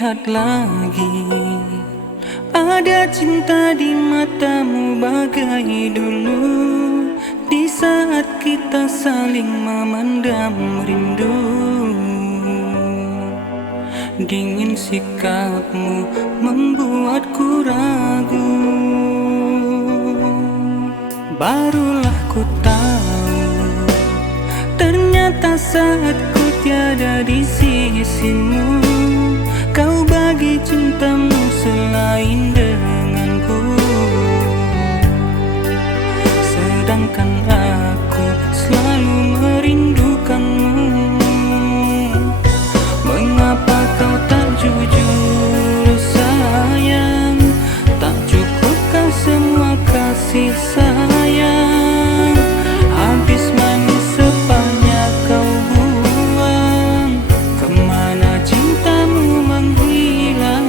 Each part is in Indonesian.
lihat lagi. Ada cinta di matamu bagai dulu, di saat kita saling memendam rindu. Dingin sikapmu membuatku ragu. Barulah ku tahu, ternyata saat ku tiada di sisimu, kau bagi cintamu selain denganku. Sedangkan aku selalu merindukanmu. Mengapa kau tak jujur sayang? Tak cukupkah semua kasih sayang? Habis manis sepahnya kau buang, kemana cintamu menghilang?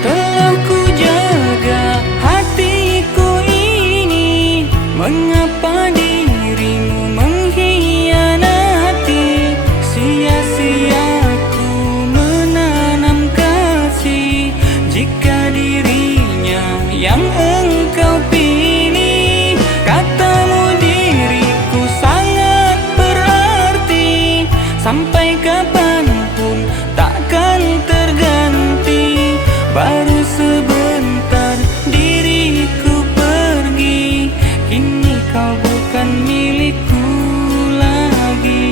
Telah ku jaga hatiku ini, mengapa dirimu mengkhianati? Sia-sia ku menanam kasih, jika dirinya yang engkau pilih. Katamu diriku sangat berarti, sampai kapanpun takkan terganti. Baru sebentar diriku pergi, kini kau bukan milikku lagi.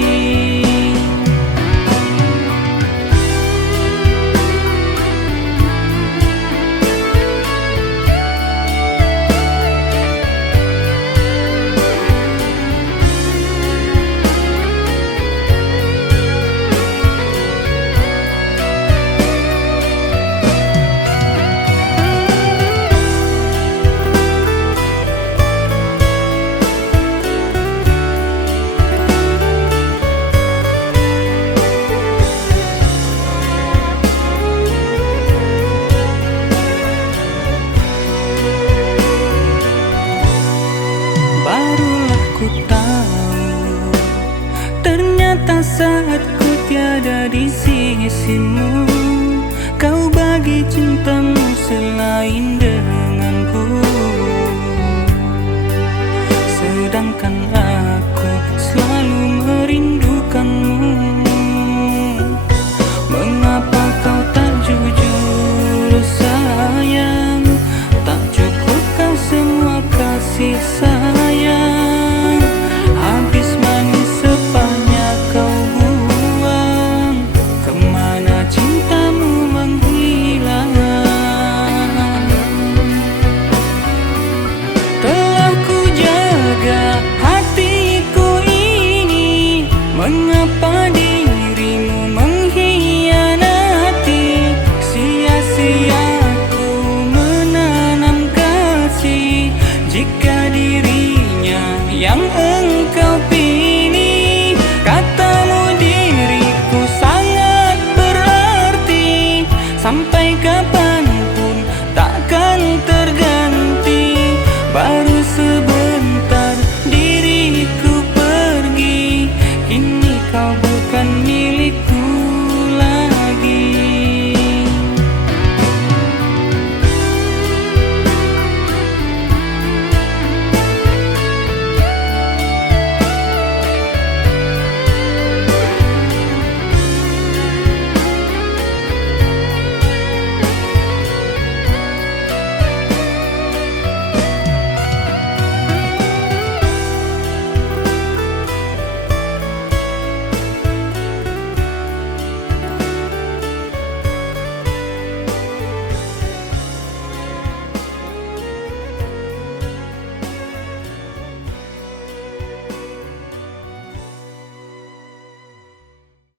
Barulah ku tahu, ternyata saat ku tiada di sisimu, kau bagi cintamu selain denganku. Sedangkan aku selalu merindukanmu. Mengapa kau tak jujur sayang? Tak cukupkah semua kasih sayang? Habis manis sepahnya kau buang, kemana cintamu menghilang? Telah ku jaga hatiku ini, mengapa dirimu mengkhianati? Sia-sia ku menanam kasih, jika dirinya yang engkau pilih. Katamu diriku sangat berarti, sampai kapanpun takkan terganti. Baru